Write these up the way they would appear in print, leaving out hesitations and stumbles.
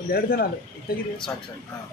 ಒಂದೆರಡು ಜನ ಅದು ತೆಗೀರಿ ಸಾಕು ಸಾಕು. ಹಾಂ,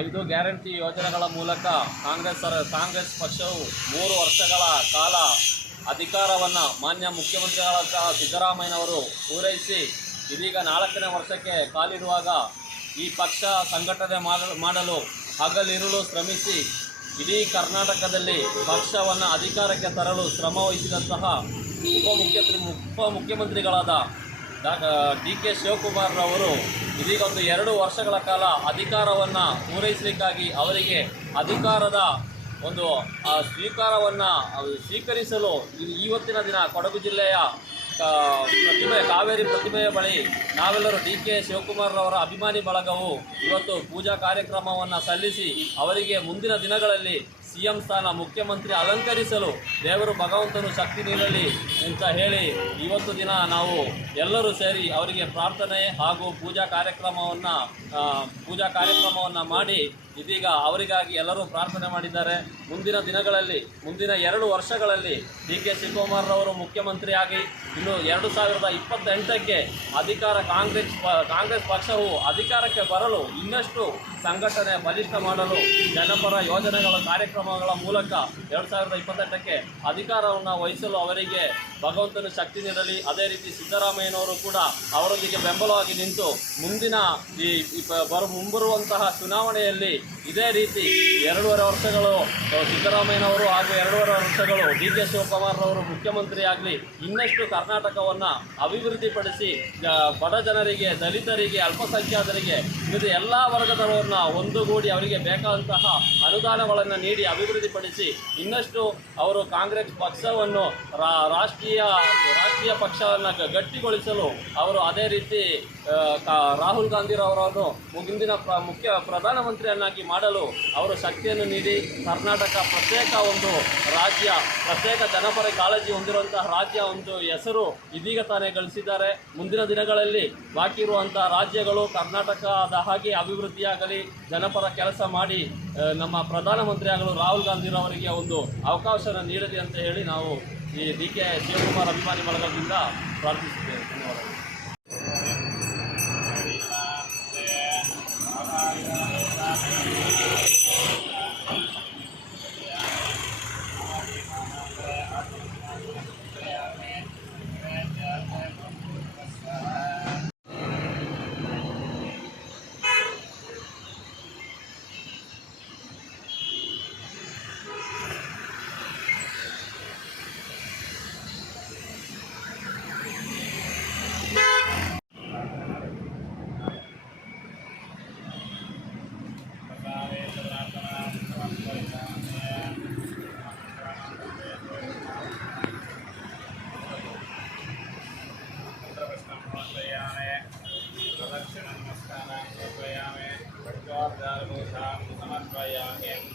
5 ಗ್ಯಾರಂಟಿ ಯೋಜನೆಗಳ ಮೂಲಕ ಕಾಂಗ್ರೆಸ್ ಪಕ್ಷವು 3 ವರ್ಷಗಳ ಕಾಲ ಅಧಿಕಾರವನ್ನು ಮಾನ್ಯ ಮುಖ್ಯಮಂತ್ರಿಗಳಾದ ಸಿದ್ದರಾಮಯ್ಯನವರು ಪೂರೈಸಿ ಇದೀಗ 4ನೇ ವರ್ಷಕ್ಕೆ ಕಾಲಿರುವಾಗ ಈ ಪಕ್ಷ ಸಂಘಟನೆ ಮಾಡಲು ಹಗಲಿರುಳು ಶ್ರಮಿಸಿ ಇಡೀ ಕರ್ನಾಟಕದಲ್ಲಿ ಪಕ್ಷವನ್ನು ಅಧಿಕಾರಕ್ಕೆ ತರಲು ಶ್ರಮ ವಹಿಸಿದಂತಹ ಉಪಮುಖ್ಯಮಂತ್ರಿಗಳಾದ DK ಶಿವಕುಮಾರ್ ರವರು ಇದೀಗ 2 ವರ್ಷಗಳ ಕಾಲ ಅಧಿಕಾರವನ್ನು ಪೂರೈಸಲಿಕ್ಕಾಗಿ ಅವರಿಗೆ ಅಧಿಕಾರದ ಒಂದು ಸ್ವೀಕಾರವನ್ನು ಸ್ವೀಕರಿಸಲು ಇವತ್ತಿನ ದಿನ ಕೊಡಗು ಜಿಲ್ಲೆಯ ಕಾವೇರಿ ಪ್ರತಿಮೆಯ ಬಳಿ ನಾವೆಲ್ಲರೂ DK ಶಿವಕುಮಾರ್ ರವರ ಅಭಿಮಾನಿ ಬಳಗವು ಇವತ್ತು ಪೂಜಾ ಕಾರ್ಯಕ್ರಮವನ್ನು ಸಲ್ಲಿಸಿ ಅವರಿಗೆ ಮುಂದಿನ ದಿನಗಳಲ್ಲಿ CM ಸ್ಥಾನ ಮುಖ್ಯಮಂತ್ರಿ ಅಲಂಕರಿಸಲು ದೇವರು ಭಗವಂತನು ಶಕ್ತಿ ನೀಡಲಿ ಅಂತ ಹೇಳಿ ಇವತ್ತು ದಿನ ನಾವು ಎಲ್ಲರೂ ಸೇರಿ ಅವರಿಗೆ ಪ್ರಾರ್ಥನೆ ಹಾಗೂ ಪೂಜಾ ಕಾರ್ಯಕ್ರಮವನ್ನು ಮಾಡಿ ಇದೀಗ ಅವರಿಗಾಗಿ ಎಲ್ಲರೂ ಪ್ರಾರ್ಥನೆ ಮಾಡಿದ್ದಾರೆ. ಮುಂದಿನ ದಿನಗಳಲ್ಲಿ ಮುಂದಿನ 2 ವರ್ಷಗಳಲ್ಲಿ DK ಶಿವಕುಮಾರ್ ರವರು ಮುಖ್ಯಮಂತ್ರಿಯಾಗಿ ಇನ್ನು 2028ಕ್ಕೆ ಕಾಂಗ್ರೆಸ್ ಪಕ್ಷವು ಅಧಿಕಾರಕ್ಕೆ ಬರಲು ಇನ್ನಷ್ಟು ಸಂಘಟನೆ ಬಲಿಷ್ಠ ಮಾಡಲು ಜನಪರ ಯೋಜನೆಗಳ ಕಾರ್ಯಕ್ರಮಗಳ ಮೂಲಕ 2028ಕ್ಕೆ ಅಧಿಕಾರವನ್ನು ವಹಿಸಲು ಅವರಿಗೆ ಭಗವಂತನು ಶಕ್ತಿ ನೀಡಲಿ. ಅದೇ ರೀತಿ ಸಿದ್ದರಾಮಯ್ಯನವರು ಕೂಡ ಅವರೊಂದಿಗೆ ಬೆಂಬಲವಾಗಿ ನಿಂತು ಮುಂದಿನ ಮುಂಬರುವಂತಹ ಚುನಾವಣೆಯಲ್ಲಿ ಇದೇ ರೀತಿ 2.5 ವರ್ಷಗಳು ಸಿದ್ದರಾಮಯ್ಯನವರು ಹಾಗೂ 2.5 ವರ್ಷಗಳು DK ಶಿವಕುಮಾರ್ ರವರು ಮುಖ್ಯಮಂತ್ರಿಯಾಗಲಿ ಇನ್ನಷ್ಟು ಕರ್ನಾಟಕವನ್ನು ಅಭಿವೃದ್ಧಿಪಡಿಸಿ ಬಡ ಜನರಿಗೆ, ದಲಿತರಿಗೆ, ಅಲ್ಪಸಂಖ್ಯಾತರಿಗೆ ಇದು ಎಲ್ಲ ವರ್ಗದವರನ್ನ ಒಂದುಗೂಡಿ ಅವರಿಗೆ ಬೇಕಾದಂತಹ ಅನುದಾನಗಳನ್ನು ನೀಡಿ ಅಭಿವೃದ್ಧಿಪಡಿಸಿ ಇನ್ನಷ್ಟು ಅವರು ಕಾಂಗ್ರೆಸ್ ಪಕ್ಷವನ್ನು ರಾಷ್ಟ್ರೀಯ ಪಕ್ಷವನ್ನು ಗಟ್ಟಿಗೊಳಿಸಲು ಅವರು ಅದೇ ರೀತಿ ರಾಹುಲ್ ಗಾಂಧಿರವರನ್ನು ಮುಂದಿನ ಪ್ರಧಾನಮಂತ್ರಿಯನ್ನಾಗಿ ಮಾಡಲು ಅವರು ಶಕ್ತಿಯನ್ನು ನೀಡಿ ಕರ್ನಾಟಕ ಪ್ರತ್ಯೇಕ ಒಂದು ರಾಜ್ಯ, ಪ್ರತ್ಯೇಕ ಜನಪರ ಕಾಳಜಿ ಹೊಂದಿರುವಂತಹ ರಾಜ್ಯ ಒಂದು ಹೆಸರು ಇದೀಗ ತಾನೇ ಗಳಿಸಿದ್ದಾರೆ. ಮುಂದಿನ ದಿನಗಳಲ್ಲಿ ಬಾಕಿ ಇರುವಂತಹ ರಾಜ್ಯಗಳು ಕರ್ನಾಟಕದ ಹಾಗೆ ಅಭಿವೃದ್ಧಿಯಾಗಲಿ, ಜನಪರ ಕೆಲಸ ಮಾಡಿ ನಮ್ಮ ಪ್ರಧಾನಮಂತ್ರಿ ಆಗಲು ರಾಹುಲ್ ಗಾಂಧಿರವರಿಗೆ ಒಂದು ಅವಕಾಶವನ್ನು ನೀಡಲಿ ಅಂತ ಹೇಳಿ ನಾವು ಈ DK ಶಿವಕುಮಾರ್ ಅಭಿಮಾನಿ ಬಳಗದಿಂದ ಪ್ರಾರ್ಥಿಸುತ್ತೇವೆ. ಧನ್ಯವಾದಗಳು. प्रदक्षिणं नमस्कारान् समर्पयामि, समर्पयामि।